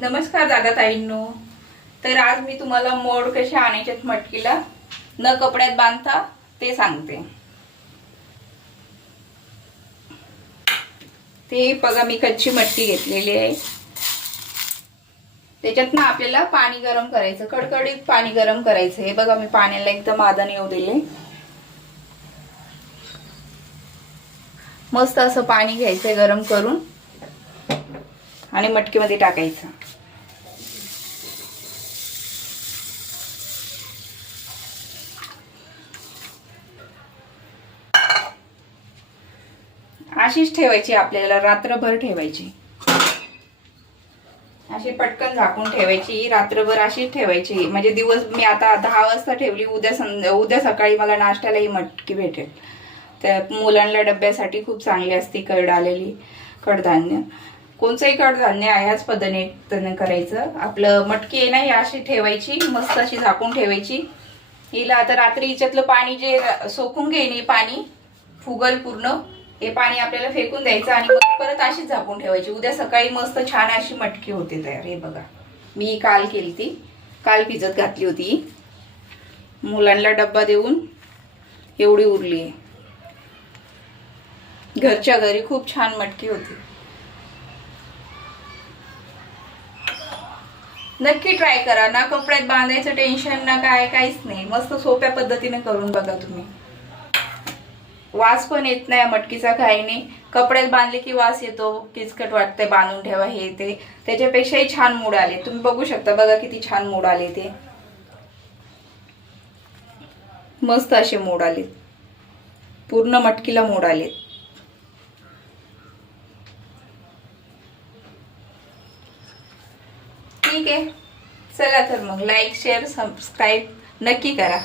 नमस्कार दादा ताईंनो. तर आज मी तुम्हाला मोड कसे आणायच्यात मटकीला न कपड्यात बांधता ते सांगते. ते बघा मी कच्ची मटकी घेतलेली आहे. त्याच्यात ना आपल्याला पाणी गरम करायचं कडकडीत पाणी गरम करायचं. हे बघा मी पाण्याला एकदम आदान येऊ दिले. मस्त असं पाणी घ्यायचंय गरम करून. आणि मटकीमध्ये टाकायचं. अशीच ठेवायची आपल्याला रात्रभर ठेवायची. अशी पटकन झाकून ठेवायची रात्रभर अशीच ठेवायची. म्हणजे दिवस मी आता दहा वाजता ठेवली उद्या उद्या सकाळी मला नाश्त्याला ही मटकी भेटेल. तर मुलांना डब्यासाठी खूप चांगली असते कड आलेली कडधान्य. कोणचंही कडधान्य आहे ह्याच पद्धतीने करायचं. आपलं मटकी आहे ना ही अशी ठेवायची मस्त अशी झाकून ठेवायची. हिला आता रात्री हिच्यातलं पाणी जे सोकून घेईन हे पाणी फुगल पूर्ण हे पाणी आपल्याला फेकून द्यायचं आणि मग परत अशीच झाकून ठेवायची. उद्या सकाळी मस्त छान अशी मटकी होते तयार. हे बघा मी काल केली ती. काल भिजत घातली होती. मुलांना डब्बा देऊन एवढी उरली. आहे घरच्या घरी खूप छान मटकी होती. नक्की ट्राय करा. ना कपड्यात बांधायचं टेन्शन ना काय काहीच नाही. मस्त सोप्या पद्धतीने करून बघा तुम्ही. वास पण येत नाही मटकीचा काही नाही. कपड्यात बांधले की वास येतो किचकट वाटते बांधून ठेवा हे ते. त्याच्यापेक्षाही छान मूड आले. तुम्ही बघू शकता बघा किती छान मूड आले ते. मस्त असे मूड आले. पूर्ण मटकीला मोड आलेत ठीक आहे. चला तर मग लाईक शेअर सबस्क्राईब नक्की करा.